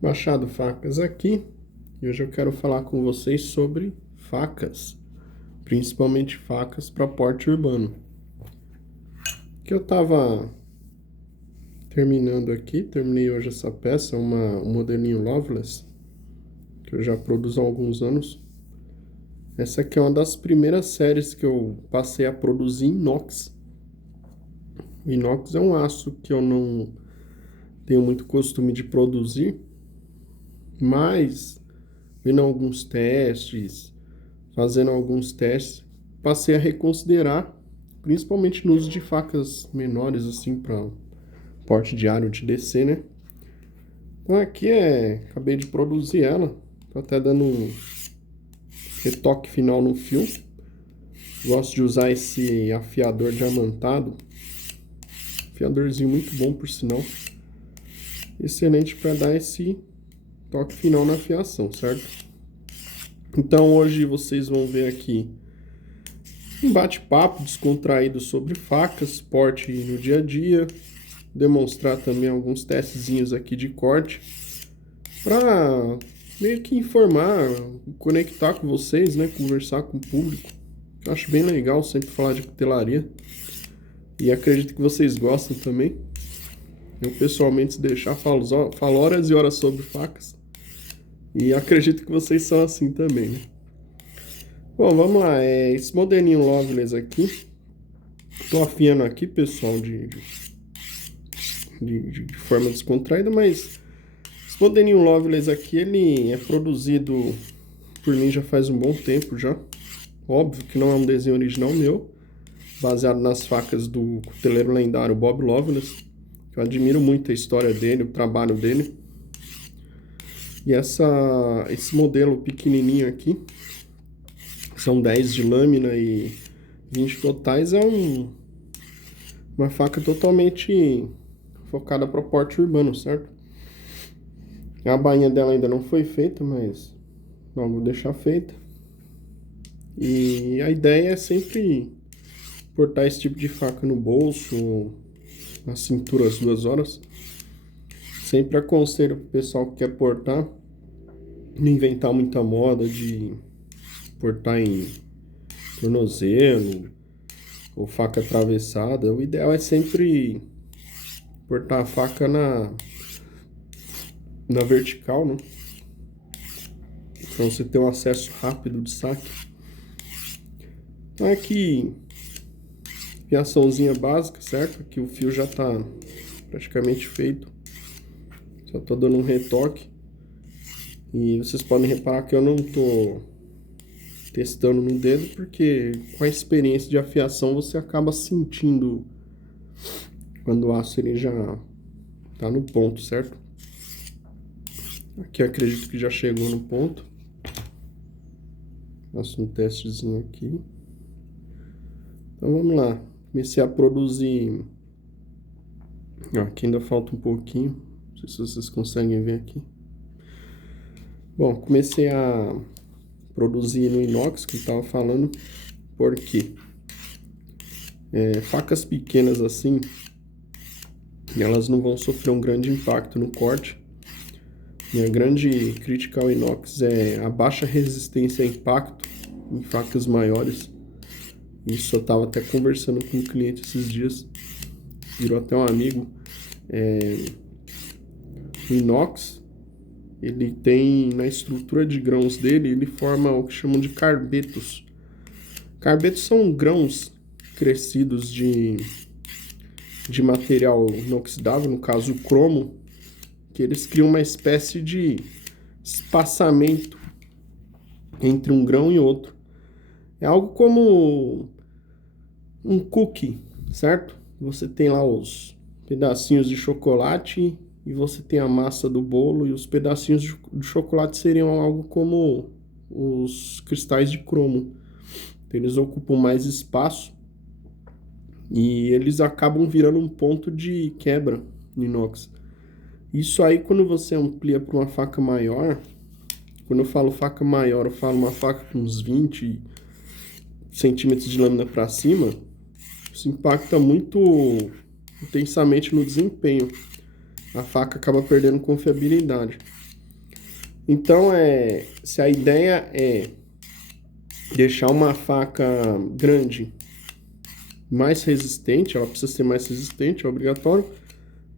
Machado Facas aqui, e hoje eu quero falar com vocês sobre facas, principalmente facas para porte urbano. Que eu tava terminando aqui, terminei hoje essa peça, um modelinho Loveless, que eu já produzo há alguns anos. Essa aqui é uma das primeiras séries que eu passei a produzir em inox. O inox é um aço que eu não tenho muito costume de produzir, mas vendo alguns testes, fazendo alguns testes, passei a reconsiderar, principalmente no uso de facas menores, assim, para porte diário de DC, né? Então aqui acabei de produzir ela, tô até dando um retoque final no fio. Gosto de usar esse afiador diamantado, afiadorzinho muito bom, por sinal. Excelente para dar esse toque final na afiação, certo? Então hoje vocês vão ver aqui um bate-papo descontraído sobre facas, porte no dia a dia, demonstrar também alguns testezinhos aqui de corte, para meio que informar, conectar com vocês, né, conversar com o público. Eu acho bem legal sempre falar de cutelaria e acredito que vocês gostam também. Eu pessoalmente, se deixar, falo horas e horas sobre facas e acredito que vocês são assim também, né? Bom, vamos lá, esse modelinho Loveless aqui, tô afiando aqui, pessoal, de forma descontraída, mas esse modelinho Loveless aqui, ele é produzido por mim já faz um bom tempo já. Óbvio que não é um desenho original meu, baseado nas facas do cuteleiro lendário Bob Loveless, que eu admiro muito a história dele, o trabalho dele. E esse modelo pequenininho aqui, são 10 de lâmina e 20 totais, é uma faca totalmente focada para porte urbano, certo? A bainha dela ainda não foi feita, mas não vou deixar feita. E a ideia é sempre portar esse tipo de faca no bolso, na cintura às 2 horas. Sempre aconselho pro pessoal que quer portar, não inventar muita moda de portar em tornozelo ou faca atravessada. O ideal é sempre portar a faca na vertical, né? Para você ter um acesso rápido de saque. Então aqui, fiaçãozinha básica, certo? Aqui o fio já está praticamente feito. Só tô dando um retoque. E vocês podem reparar que eu não tô testando no dedo, porque com a experiência de afiação você acaba sentindo quando o aço ele já tá no ponto, certo? Aqui eu acredito que já chegou no ponto. Faço um testezinho aqui. Então vamos lá. Comecei a produzir. Aqui ainda falta um pouquinho. Não sei se vocês conseguem ver aqui. Bom, comecei a produzir no inox, que eu estava falando, porque facas pequenas assim, elas não vão sofrer um grande impacto no corte. Minha grande crítica ao inox é a baixa resistência a impacto em facas maiores. Isso eu estava até conversando com um cliente esses dias, virou até um amigo. O inox, ele tem, na estrutura de grãos dele, ele forma o que chamam de carbetos. Carbetos são grãos crescidos de material inoxidável, no caso o cromo, que eles criam uma espécie de espaçamento entre um grão e outro. É algo como um cookie, certo? Você tem lá os pedacinhos de chocolate e você tem a massa do bolo, e os pedacinhos de chocolate seriam algo como os cristais de cromo. Então, eles ocupam mais espaço e eles acabam virando um ponto de quebra no inox. Isso aí, quando você amplia para uma faca maior, quando eu falo faca maior, eu falo uma faca com uns 20 centímetros de lâmina para cima, isso impacta muito intensamente no desempenho. a faca acaba perdendo confiabilidade. Então, se a ideia é deixar uma faca grande mais resistente, ela precisa ser mais resistente, é obrigatório.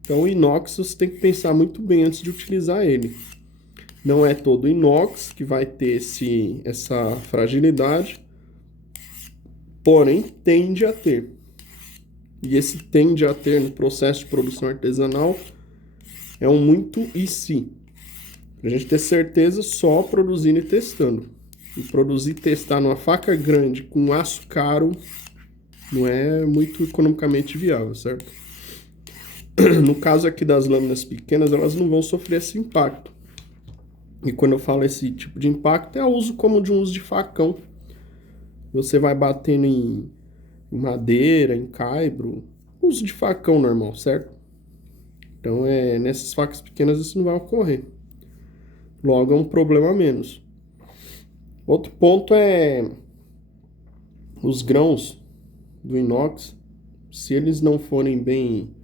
Então, o inox você tem que pensar muito bem antes de utilizar ele. Não é todo inox que vai ter essa fragilidade, porém tende a ter. E esse tende a ter no processo de produção artesanal é um muito e se. Pra gente ter certeza só produzindo e testando. E produzir e testar numa faca grande com aço caro não é muito economicamente viável, certo? No caso aqui das lâminas pequenas, elas não vão sofrer esse impacto. E quando eu falo esse tipo de impacto, é o uso como de um uso de facão. Você vai batendo em madeira, em caibro, uso de facão normal, certo? Então, nessas facas pequenas isso não vai ocorrer. Logo, é um problema a menos. Outro ponto é os grãos do inox, se eles não forem bem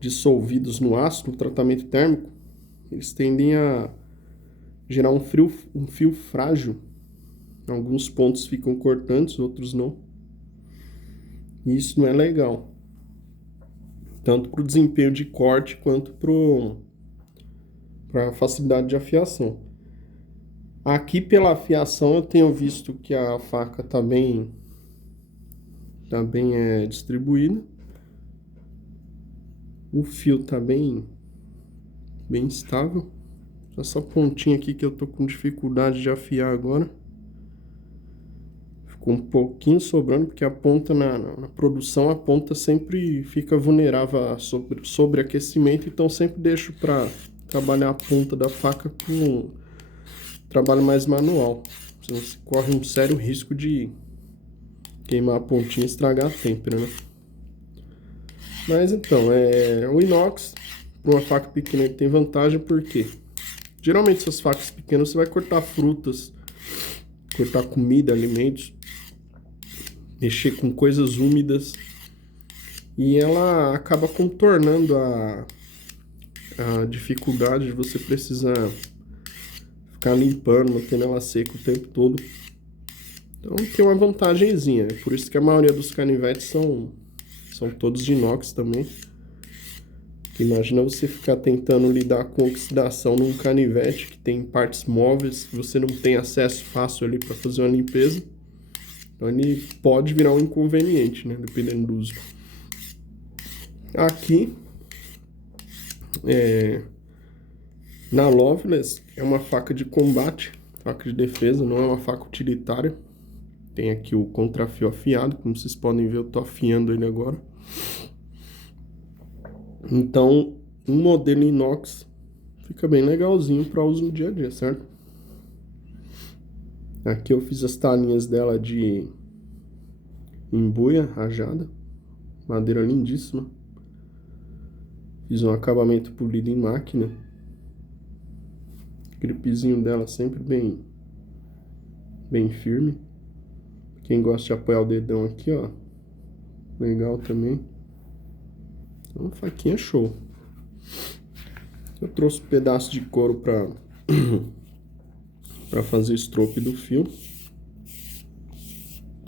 dissolvidos no aço, no tratamento térmico, eles tendem a gerar um fio frágil. Alguns pontos ficam cortantes, outros não. E isso não é legal. Tanto para o desempenho de corte quanto para a facilidade de afiação. Aqui pela afiação eu tenho visto que a faca está bem distribuída. O fio está bem estável. Essa pontinha aqui que eu tô com dificuldade de afiar agora. Ficou um pouquinho sobrando, porque a ponta na produção, a ponta sempre fica vulnerável a sobreaquecimento, então sempre deixo para trabalhar a ponta da faca com trabalho mais manual. Senão você corre um sério risco de queimar a pontinha e estragar a têmpera, né? Mas então, o inox, para uma faca pequena, ele tem vantagem porque geralmente essas facas pequenas você vai cortar frutas, cortar comida, alimentos, mexer com coisas úmidas, e ela acaba contornando a dificuldade de você precisar ficar limpando, mantendo ela seca o tempo todo. Então tem uma vantagenzinha, por isso que a maioria dos canivetes são todos de inox também. Imagina você ficar tentando lidar com oxidação num canivete que tem partes móveis, que você não tem acesso fácil ali para fazer uma limpeza. Então ele pode virar um inconveniente, né? Dependendo do uso. Aqui, na Loveless, é uma faca de combate, faca de defesa, não é uma faca utilitária. Tem aqui o contrafio afiado, como vocês podem ver, eu tô afiando ele agora. Então, um modelo inox fica bem legalzinho para uso no dia a dia, certo? Aqui eu fiz as talinhas dela de embuia rajada, madeira lindíssima. Fiz um acabamento polido em máquina. O gripezinho dela sempre bem firme. Quem gosta de apoiar o dedão aqui, ó, legal também. Então, faquinha show. Eu trouxe um pedaço de couro para fazer o estrope do fio.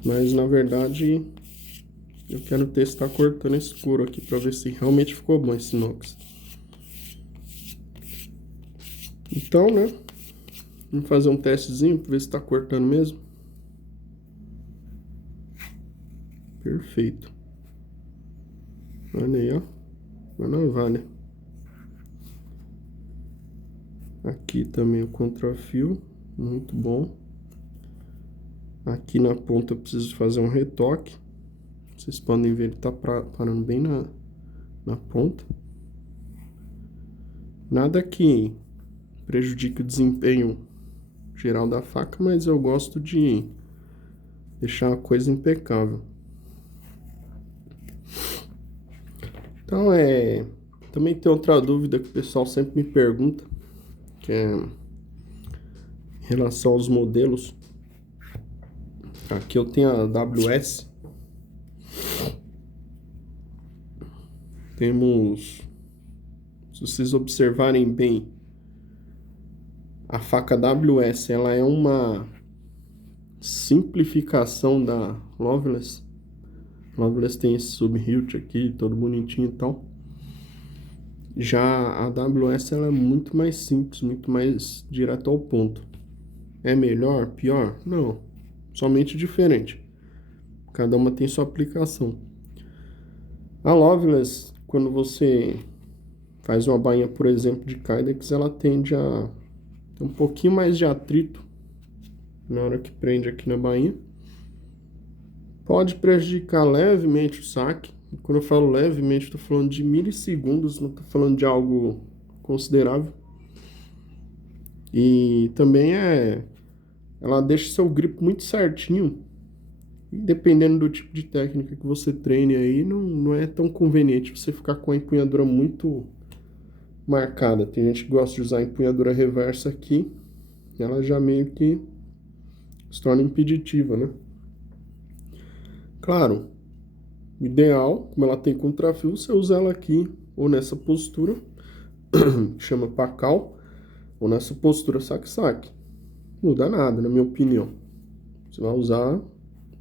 Mas na verdade eu quero testar cortando esse couro aqui para ver se realmente ficou bom esse inox. Então, né? Vamos fazer um testezinho para ver se tá cortando mesmo. Perfeito. Olha aí, ó. Mas não vale. Aqui também o contrafio, muito bom. Aqui na ponta eu preciso fazer um retoque. Vocês podem ver, ele tá parando bem na ponta. Nada que prejudique o desempenho geral da faca, mas eu gosto de deixar a coisa impecável. Então, também tem outra dúvida que o pessoal sempre me pergunta, que é em relação aos modelos. Aqui eu tenho a WS. Temos Se vocês observarem bem, a faca AWS, ela é uma simplificação da Loveless. A Loveless tem esse sub-hilt aqui, todo bonitinho e tal. Já a AWS, ela é muito mais simples, muito mais direto ao ponto. É melhor? Pior? Não. Somente diferente. Cada uma tem sua aplicação. A Loveless, quando você faz uma bainha, por exemplo, de Kydex, ela tende a ter um pouquinho mais de atrito na hora que prende aqui na bainha. Pode prejudicar levemente o saque. Quando eu falo levemente, estou falando de milissegundos, não estou falando de algo considerável. E também ela deixa seu grip muito certinho. E dependendo do tipo de técnica que você treine aí, não é tão conveniente você ficar com a empunhadura muito marcada. Tem gente que gosta de usar a empunhadura reversa aqui, e ela já meio que se torna impeditiva, né? Claro, o ideal, como ela tem contrafio, você usa ela aqui, ou nessa postura, que chama pacal, ou nessa postura saque-saque. Não muda nada, na minha opinião. Você vai usar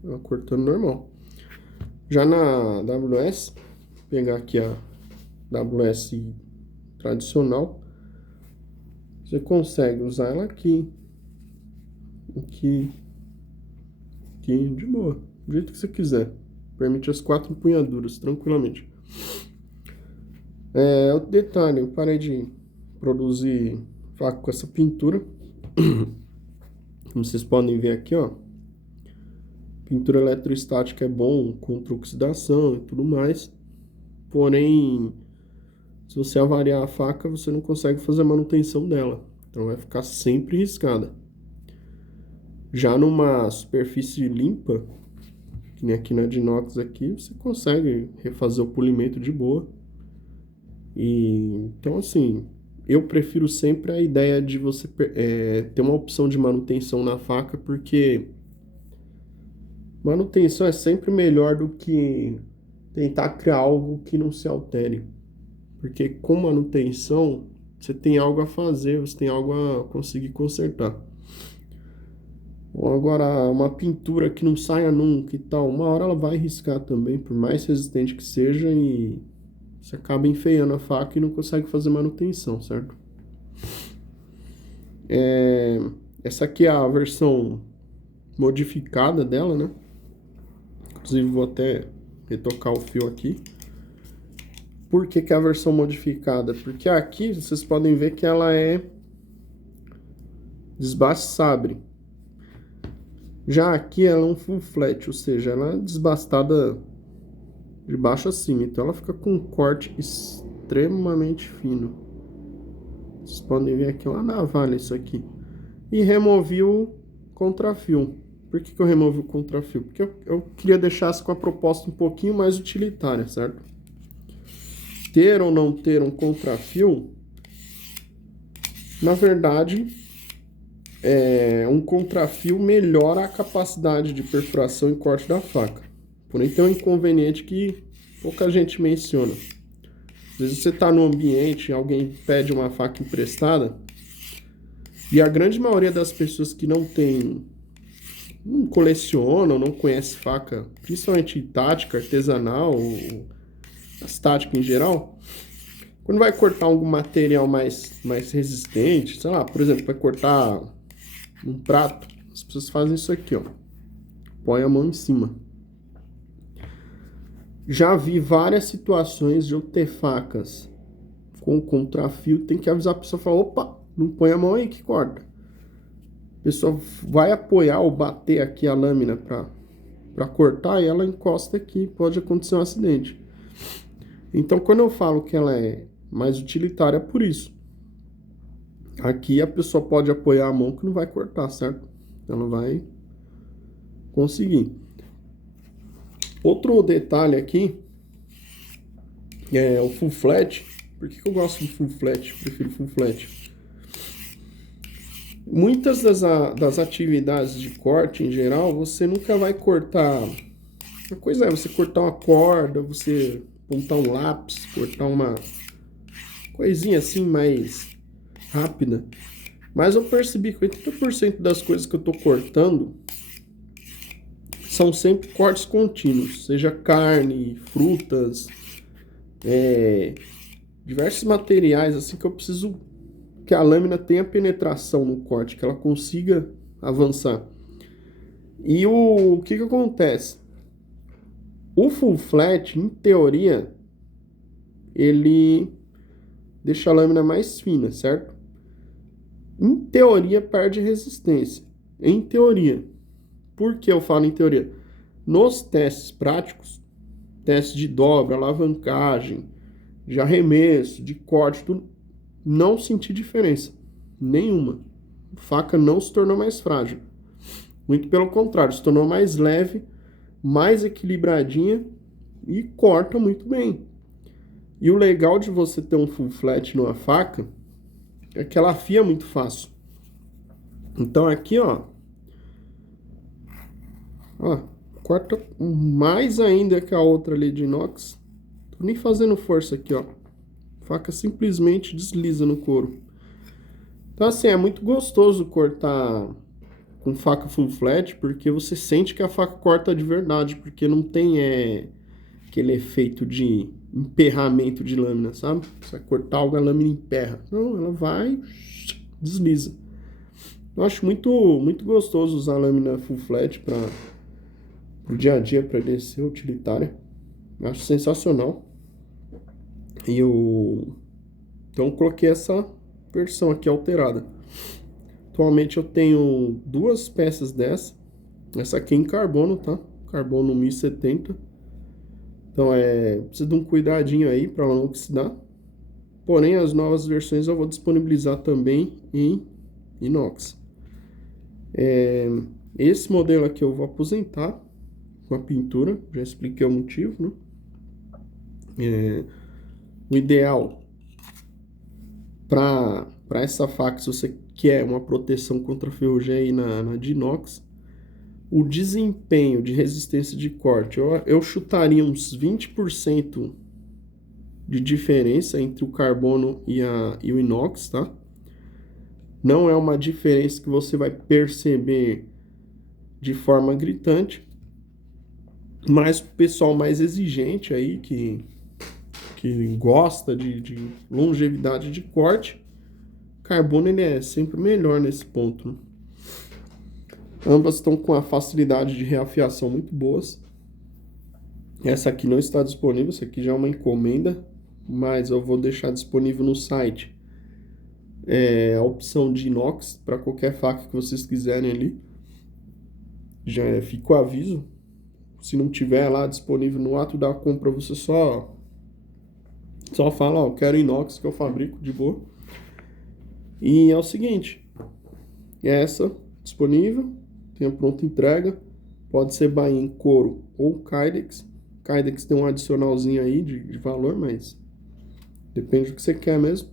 ela cortando normal. Já na AWS, vou pegar aqui a AWS tradicional, você consegue usar ela aqui, de boa, do jeito que você quiser. Permite as 4 empunhaduras, tranquilamente. Outro detalhe, eu parei de produzir faca com essa pintura. Como vocês podem ver aqui, ó. Pintura eletrostática é bom contra oxidação e tudo mais. Porém, se você avariar a faca, você não consegue fazer a manutenção dela. Então vai ficar sempre riscada. Já numa superfície limpa, que nem aqui na de inox aqui, você consegue refazer o polimento de boa. Então assim, eu prefiro sempre a ideia de você ter uma opção de manutenção na faca, porque manutenção é sempre melhor do que tentar criar algo que não se altere. Porque com manutenção, você tem algo a fazer, você tem algo a conseguir consertar. Agora, uma pintura que não saia nunca e tal, uma hora ela vai riscar também, por mais resistente que seja, e você acaba enfeiando a faca e não consegue fazer manutenção, certo? Essa aqui é a versão modificada dela, né? Inclusive vou até retocar o fio aqui. Por que é a versão modificada? Porque aqui vocês podem ver que ela é desbaste sabre. Já aqui ela é um full flat, ou seja, ela é desbastada de baixo a cima. Então ela fica com um corte extremamente fino. Vocês podem ver aqui uma navalha isso aqui. E removi o contrafio. Por que eu removi o contrafio? Porque eu queria deixar com a proposta um pouquinho mais utilitária, certo? Ter ou não ter um contrafio, na verdade, um contrafio melhora a capacidade de perfuração e corte da faca. Porém, tem um inconveniente que pouca gente menciona. Às vezes você está no ambiente, alguém pede uma faca emprestada, e a grande maioria das pessoas que não colecionam, não conhece faca, principalmente tática, artesanal, ou as táticas em geral, quando vai cortar algum material mais resistente, sei lá, por exemplo, vai cortar um prato, as pessoas fazem isso aqui, ó, põe a mão em cima. Já vi várias situações de eu ter facas com contrafio, tem que avisar a pessoa, falar, opa, não põe a mão aí que corta. A pessoa vai apoiar ou bater aqui a lâmina para cortar e ela encosta aqui, pode acontecer um acidente. Então, quando eu falo que ela é mais utilitária, é por isso. Aqui a pessoa pode apoiar a mão que não vai cortar, certo? Ela vai conseguir. Outro detalhe aqui é o full flat. Por que eu gosto do full flat? Prefiro full flat. Muitas das atividades de corte, em geral, você nunca vai cortar... A coisa é você cortar uma corda, você montar um lápis, cortar coisinha assim mais rápida. Mas eu percebi que 80% das coisas que eu tô cortando são sempre cortes contínuos, seja carne, frutas, diversos materiais assim que eu preciso que a lâmina tenha penetração no corte, que ela consiga avançar. E o que acontece? O full flat, em teoria, ele deixa a lâmina mais fina, certo? Em teoria, perde resistência. Em teoria. Por que eu falo em teoria? Nos testes práticos, testes de dobra, alavancagem, de arremesso, de corte, tudo, não senti diferença. Nenhuma. A faca não se tornou mais frágil. Muito pelo contrário, se tornou mais leve, mais equilibradinha e corta muito bem. E o legal de você ter um full flat numa faca é que ela afia muito fácil. Então aqui, ó, corta mais ainda que a outra ali de inox. Tô nem fazendo força aqui, ó. A faca simplesmente desliza no couro. Então assim, é muito gostoso cortar com faca full flat, porque você sente que a faca corta de verdade, porque não tem aquele efeito de emperramento de lâmina, sabe? Você vai cortar algo, a lâmina emperra. Não, ela vai, desliza. Eu acho muito, muito gostoso usar a lâmina full flat para o dia a dia, para ele ser utilitária. Eu acho sensacional. Então eu coloquei essa versão aqui alterada. Atualmente eu tenho duas peças dessa. Essa aqui é em carbono, tá? Carbono 1070. Então precisa de um cuidadinho aí para ela não oxidar. Porém, as novas versões eu vou disponibilizar também em inox. Esse modelo aqui eu vou aposentar com a pintura. Já expliquei o motivo, né? O ideal para essa faca, se você quer uma proteção contra ferrugem aí na de inox, o desempenho de resistência de corte, eu chutaria uns 20% de diferença entre o carbono e o inox, tá? Não é uma diferença que você vai perceber de forma gritante, mas o pessoal mais exigente aí, que gosta de longevidade de corte, carbono ele é sempre melhor nesse ponto, né? Ambas estão com a facilidade de reafiação muito boas. Essa aqui não está disponível, essa aqui já é uma encomenda, mas eu vou deixar disponível no site a opção de inox para qualquer faca que vocês quiserem ali. Já fica o aviso. Se não tiver lá disponível no ato da compra, você só fala, ó, eu quero inox que eu fabrico de boa. E é o seguinte, essa disponível, tem a pronta entrega, pode ser Bahia em couro ou Kydex. Kydex tem um adicionalzinho aí de valor, mas depende do que você quer mesmo.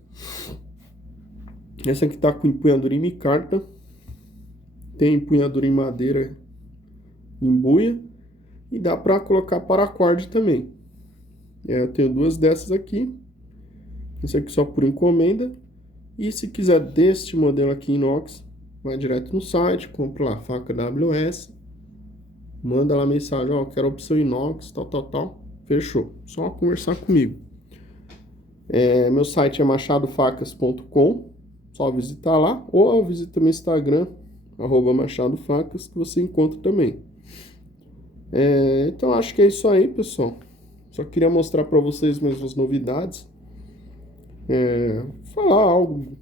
Essa aqui tá com empunhadura em micarta, tem empunhadura em madeira em buia e dá para colocar paracorde também. Eu tenho duas dessas aqui, esse aqui só por encomenda. E se quiser deste modelo aqui inox, vai direto no site, compra lá faca WS, manda lá mensagem, ó, quero a opção inox, tal, fechou, só conversar comigo. Meu site é machadofacas.com, só visitar lá, ou visita meu Instagram, @machadofacas, que você encontra também. Então acho que é isso aí, pessoal. Só queria mostrar para vocês mesmo as novidades. Falar algo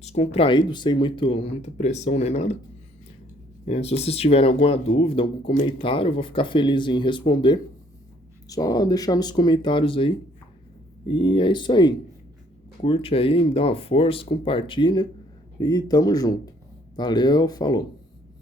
descontraído, sem muita pressão nem nada. Se vocês tiverem alguma dúvida, algum comentário, eu vou ficar feliz em responder. Só deixar nos comentários aí. E é isso aí. Curte aí, me dá uma força, compartilha e tamo junto. Valeu, falou.